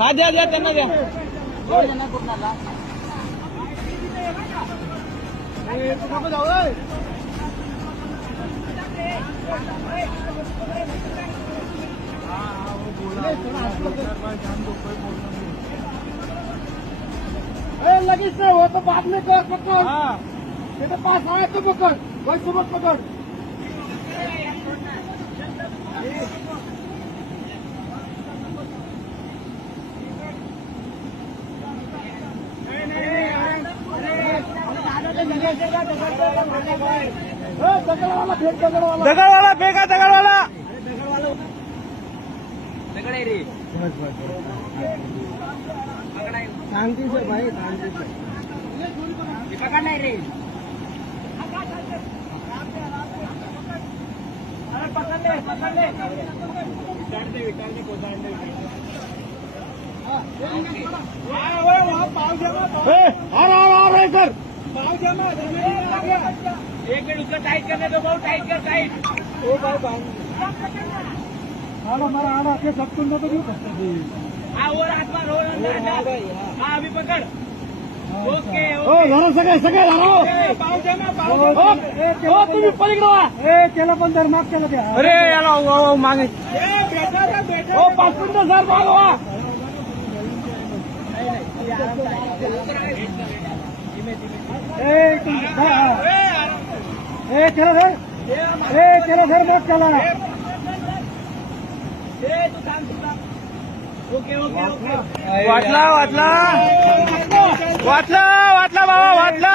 हा द्या द्या त्यांना द्या. लगेच नहीं हो तो बाद में कर पकड़। तेरे पास आए तो पकड़, वही सुबह पकड़। दगड़वाला फेंक, दगड़वाला दगडवाला फेका दगडवाला. दगड आहे रे. शांति से भाई, शांति से। पकड नाही रे. अरे पकड ले, पकड ले. विचारने को जाने. एक मिनट उसको टाइट करने दो, बहुत टाइट कर, टाइट. आड़ा के सब तुम तो क्यों करते थे? हाँ वो हाथ मार, हाँ अभी पकड़. ओके जरा सगळे सगळे तुम्ही पलीकडे त्याला पण जर माफ केलं द्या. अरे याला मागे. हो 5 मिनिटं सर मागवा. चला सर, चला सर माफ केला. Okay okay okay. वाटला वाटला वाटला वाटला बाबा वाटला.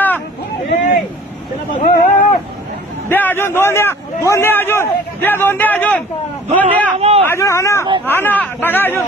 द्या अजून 2 द्या, 2 द्या अजून, द्या 2 द्या अजून, 2 द्या अजून. हा ना टाका अजून.